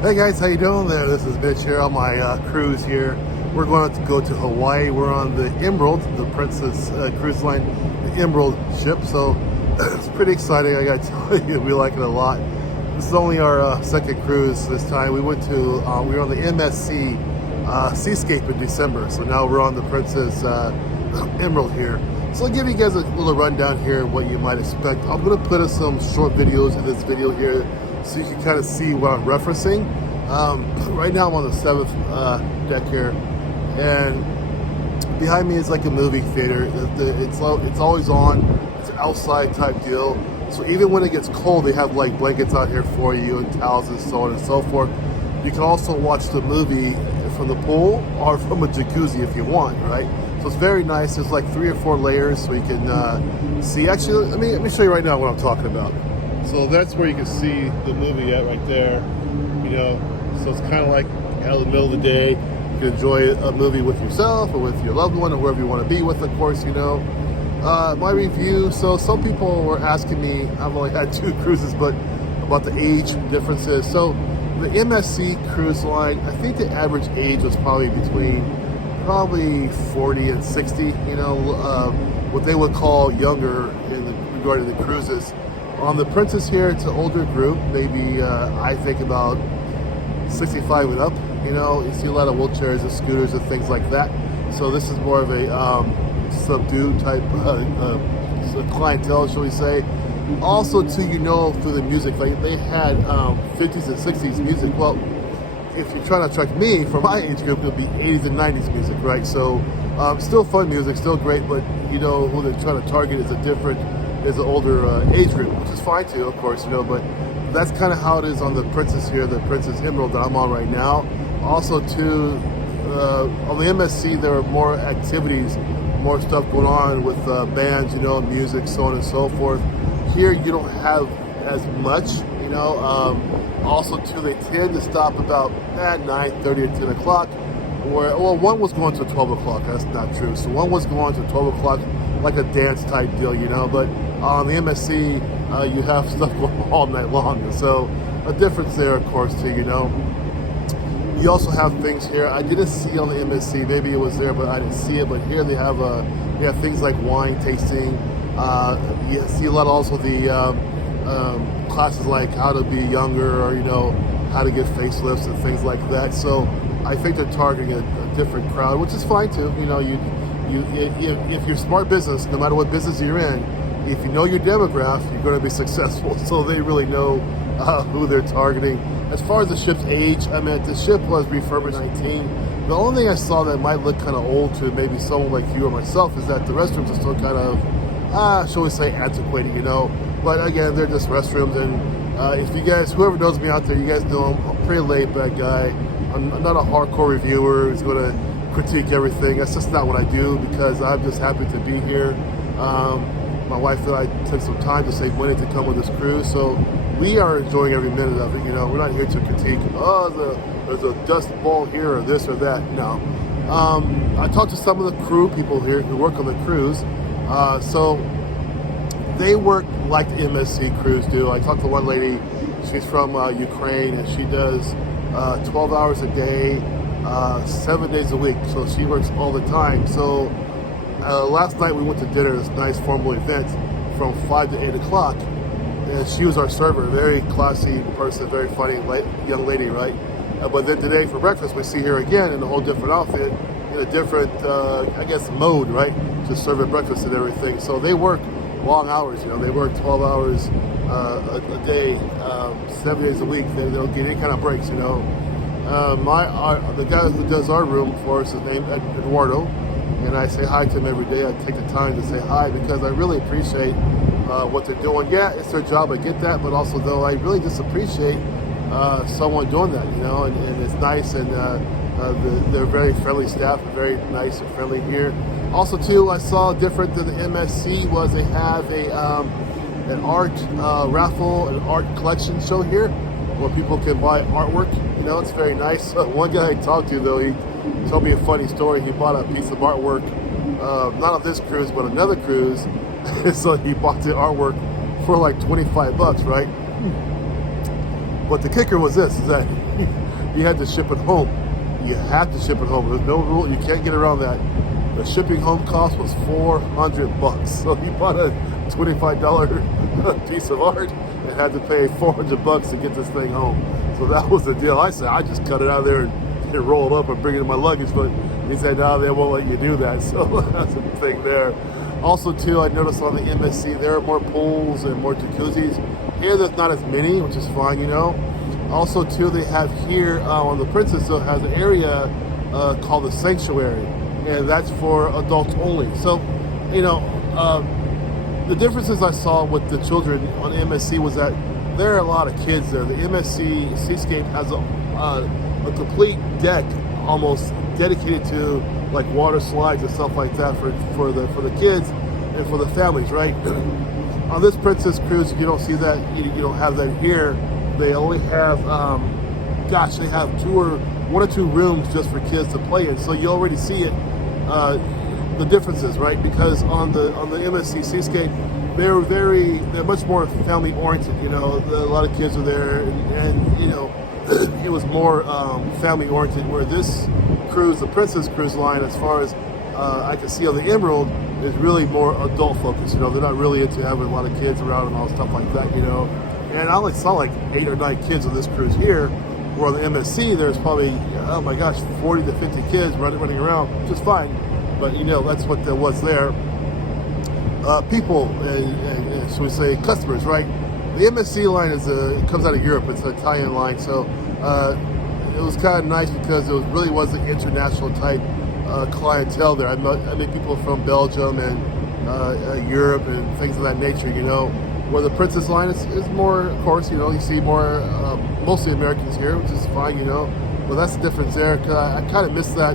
Hey guys, how you doing there? This is Mitch here on my cruise here. We're going to go to Hawaii. We're on the Emerald, the Princess cruise line, the Emerald ship. So it's pretty exciting. I got to tell you, we like it a lot. This is only our second cruise this time. We went to, we were on the MSC SEASCAPE in December. So now we're on the Princess Emerald here. So I'll give you guys a little rundown here of what you might expect. I'm going to put in some short videos in this video here, so you can kind of see what I'm referencing. Right now I'm on the 7th deck here, and behind me is like a movie theater. It's always on. It's an outside type deal. So even when it gets cold, they have like blankets out here for you and towels and so on and so forth. You can also watch the movie from the pool or from a jacuzzi if you want, right? So it's very nice. There's like 3 or 4 layers, so you can see. Actually, let me show you right now what I'm talking about. So that's where you can see the movie at right there, you know. So it's kind of like out in the middle of the day, you can enjoy a movie with yourself or with your loved one or whoever you want to be with, of course, you know. My review, so some people were asking me, I've only had 2 cruises, but about the age differences. So the MSC cruise line, I think the average age was probably between 40 and 60, you know, what they would call younger regarding the cruises. On the Princess here, it's an older group, maybe I think about 65 and up. You know, you see a lot of wheelchairs and scooters and things like that. So this is more of a subdued type clientele, shall we say. Also, too, you know, through the music, like they had 50s and 60s music. Well, if you're trying to attract me from my age group, it'll be 80s and 90s music, right? So still fun music, still great, but you know who they're trying to target is an older age group, which is fine too, of course, you know, but that's kind of how it is on the Princess here, the Princess Emerald that I'm on right now. Also too, on the MSC, there are more activities, more stuff going on with bands, you know, music, so on and so forth. Here, you don't have as much, you know. Also too, they tend to stop about at 9:30 or 10 o'clock. Well, one was going to 12 o'clock, that's not true. So one was going to 12 o'clock, like a dance type deal, you know, but on the MSC, you have stuff going all night long. So a difference there, of course, too, you know. You also have things here I didn't see on the MSC. Maybe it was there, but I didn't see it. But here they have things like wine tasting. You see a lot of also the classes like how to be younger, or you know, how to get facelifts and things like that. So I think they're targeting a different crowd, which is fine too. You know, if you're smart business, no matter what business you're in, if you know your demographic, you're going to be successful. So they really know who they're targeting. As far as the ship's age, I mean, the ship was refurbished in 19. The only thing I saw that might look kind of old to maybe someone like you or myself is that the restrooms are still kind of, shall we say, antiquated, you know. But again, they're just restrooms. And if you guys, whoever knows me out there, you guys know I'm a pretty laid back guy. I'm not a hardcore reviewer who's going to critique everything. That's just not what I do, because I'm just happy to be here. My wife and I took some time to save money to come on this cruise, so we are enjoying every minute of it. You know, we're not here to critique, there's a dust ball here or this or that. No. I talked to some of the crew people here who work on the cruise. So they work like the MSC crews do. I talked to one lady, she's from Ukraine, and she does 12 hours a day, 7 days a week. So she works all the time. So last night we went to dinner, this nice formal event from 5 to 8 o'clock. And she was our server, very classy person, very funny young lady, right? But then today for breakfast, we see her again in a whole different outfit, in a different, I guess, mode, right? To serve her breakfast and everything. So they work long hours, you know. They work 12 hours a day, 7 days a week. They don't get any kind of breaks, you know. The guy who does our room for us is named Eduardo, and I say hi to him every day. I take the time to say hi because I really appreciate what they're doing. Yeah, it's their job, I get that, but also though I really just appreciate someone doing that, you know, and it's nice, and they're very friendly staff, very nice and friendly here. Also too, I saw different than the MSC was they have an art raffle, an art collection show here where people can buy artwork. You know, it's very nice. One guy I talked to though, he told me a funny story. He bought a piece of artwork, not on this cruise, but another cruise. So he bought the artwork for like $25, right? But the kicker was this, is that you had to ship it home. You have to ship it home. There's no rule. You can't get around that. The shipping home cost was $400. So you bought a $25 piece of art and had to pay $400 to get this thing home. So that was the deal. I said, I just cut it out of there and roll it up and bring it in my luggage. But he said, no, they won't let you do that. So that's a thing there. Also, too, I noticed on the MSC, there are more pools and more jacuzzis. Here, there's not as many, which is fine, you know. Also, too, they have here on the Princess, though, has an area called the Sanctuary. And that's for adults only. So, you know, the differences I saw with the children on MSC was that there are a lot of kids there. The MSC SEASCAPE has a complete deck almost dedicated to like water slides and stuff like that for the kids and for the families, right? On this Princess cruise, you don't see that. You don't have that here. They only have, they have one or two rooms just for kids to play in. So you already see it, the differences, right? Because on the MSC SEASCAPE, they're much more family oriented. You know, a lot of kids are there, and you know, it was more family oriented. Where this cruise, the Princess cruise line, as far as I can see on the Emerald, is really more adult focused. You know, they're not really into having a lot of kids around and all stuff like that. You know, and I only saw like 8 or 9 kids on this cruise here. Where on the MSC, there's probably, oh my gosh, 40 to 50 kids running around, which is fine. But you know, that's what there was there. People, and should we say customers, right? The MSC line it comes out of Europe. It's an Italian line, so it was kind of nice because it really was an international type clientele there. I met people from Belgium and Europe and things of that nature, you know. Where the Princess line is more, of course, you know, you see more, mostly Americans here, which is fine, you know. But that's the difference there, because I kind of miss that,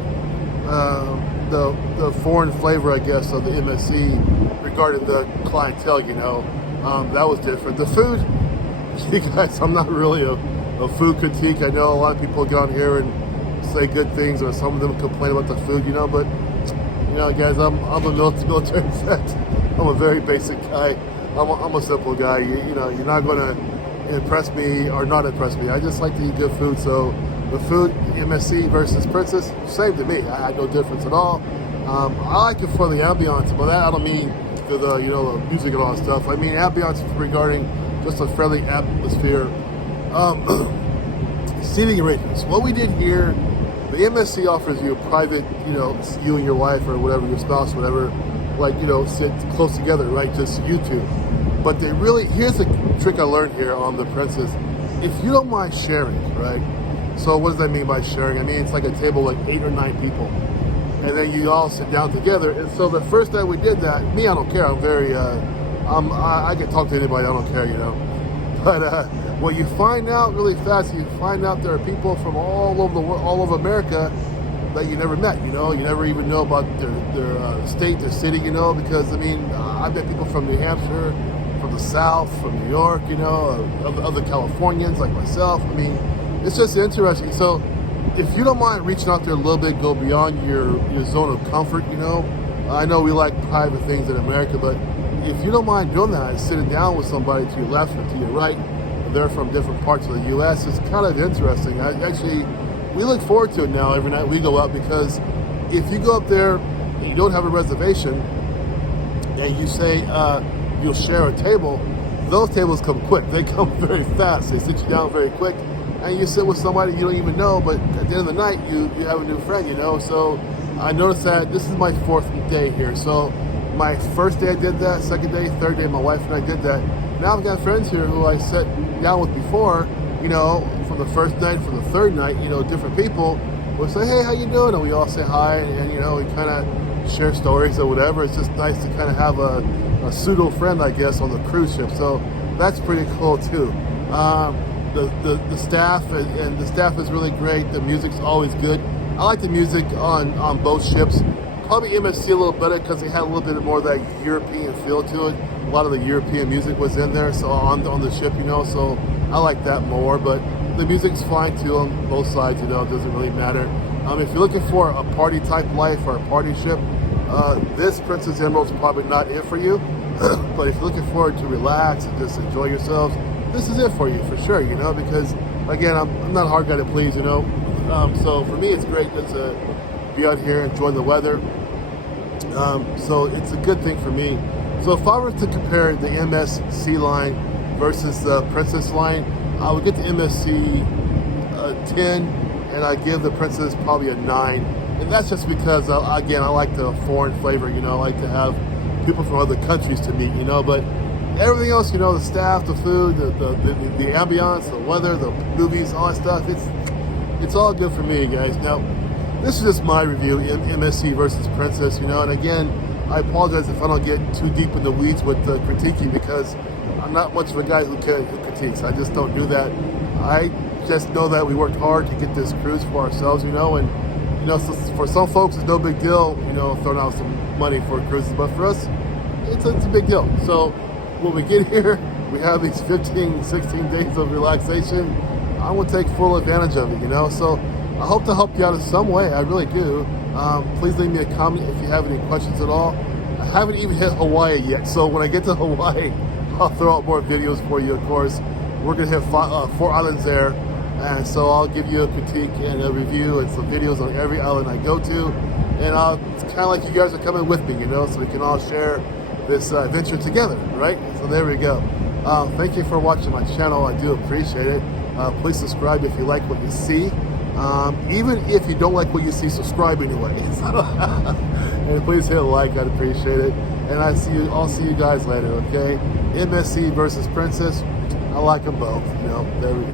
the foreign flavor, I guess, of the MSC regarding the clientele, you know. That was different. The food, you guys, I'm not really a food critique. I know a lot of people get on here and say good things, or some of them complain about the food, you know, but, you know, guys, I'm a military vet. I'm a very basic guy. I'm a simple guy. You know, you're not going to impress me or not impress me. I just like to eat good food. So the food, MSC versus Princess, same to me. I had no difference at all. I like it for the ambiance, but that I don't mean for the, you know, the music and all that stuff. I mean ambiance regarding just a friendly atmosphere. Seating arrangements. What we did here, the MSC offers you a private, you know, you and your wife or whatever, your spouse, whatever, like, you know, sit close together, right? Just you two. But they really, here's the trick I learned here on the Princess. If you don't mind sharing, right? So what does that mean by sharing? I mean, it's like a table like 8 or 9 people. And then you all sit down together. And so the first time we did that, me, I don't care. I'm very, I can talk to anybody, I don't care, you know. But what you find out really fast, you find out there are people from all over the world, all over America, that you never met, you know. You never even know about their state, their city, you know, because, I mean, I met people from New Hampshire, from the South, from New York, you know, other Californians like myself. I mean, it's just interesting. So if you don't mind reaching out there a little bit, go beyond your zone of comfort, you know. I know we like private things in America, but if you don't mind doing that, sitting down with somebody to your left or to your right, they're from different parts of the U.S., it's kind of interesting. We look forward to it now every night we go out, because if you go up there and you don't have a reservation and you say you'll share a table, those tables come quick. They come very fast. They sit you down very quick, and you sit with somebody you don't even know, but at the end of the night, you have a new friend, you know. So I noticed that this is my 4th day here. So my first day I did that, second day, third day, my wife and I did that. Now I've got friends here who I sat down with before, you know, from the first night, from the third night, you know, different people will say, hey, how you doing? And we all say hi, and you know, we kind of share stories or whatever. It's just nice to kind of have a pseudo friend, I guess, on the cruise ship. So that's pretty cool too. The staff, and the staff is really great. The music's always good. I like the music on both ships. Probably MSC a little better because they had a little bit more of that European feel to it. A lot of the European music was in there, so on the ship, you know, so I like that more. But the music's fine too on both sides, you know, it doesn't really matter. If you're looking for a party type life or a party ship, this Princess Emerald is probably not it for you. But if you're looking forward to relax and just enjoy yourselves, this is it for you for sure, you know, because again, I'm not a hard guy to please, you know. So for me, it's great just to be out here, enjoy the weather. So it's a good thing for me. So if I were to compare the MSC line versus the Princess line, I would get the MSC 10, and I give the Princess probably a 9. And that's just because, again, I like the foreign flavor, you know. I like to have people from other countries to meet, you know. But everything else, you know, the staff, the food, the ambiance, the weather, the movies, all that stuff, it's all good for me, guys. Now, this is just my review, MSC versus Princess, you know. And again, I apologize if I don't get too deep in the weeds with the critiquing, because I'm not much of a guy who critiques. I just don't do that. I just know that we worked hard to get this cruise for ourselves, you know. And, you know, so for some folks, it's no big deal, you know, throwing out some money for cruises. But for us, it's a big deal. So when we get here, we have these 15, 16 days of relaxation. I will take full advantage of it, you know. So I hope to help you out in some way. I really do. Please leave me a comment if you have any questions at all. I haven't even hit Hawaii yet, so when I get to Hawaii, I'll throw out more videos for you, of course. We're going to hit 4 islands there, and so I'll give you a critique and a review and some videos on every island I go to. And it's kind of like you guys are coming with me, you know, so we can all share this adventure together, right? So there we go. Thank you for watching my channel. I do appreciate it. Please subscribe if you like what you see. Even if you don't like what you see, subscribe anyway. And please hit like, I'd appreciate it. And I'll see you guys later, okay? MSC versus Princess, I like them both, you know, there we go.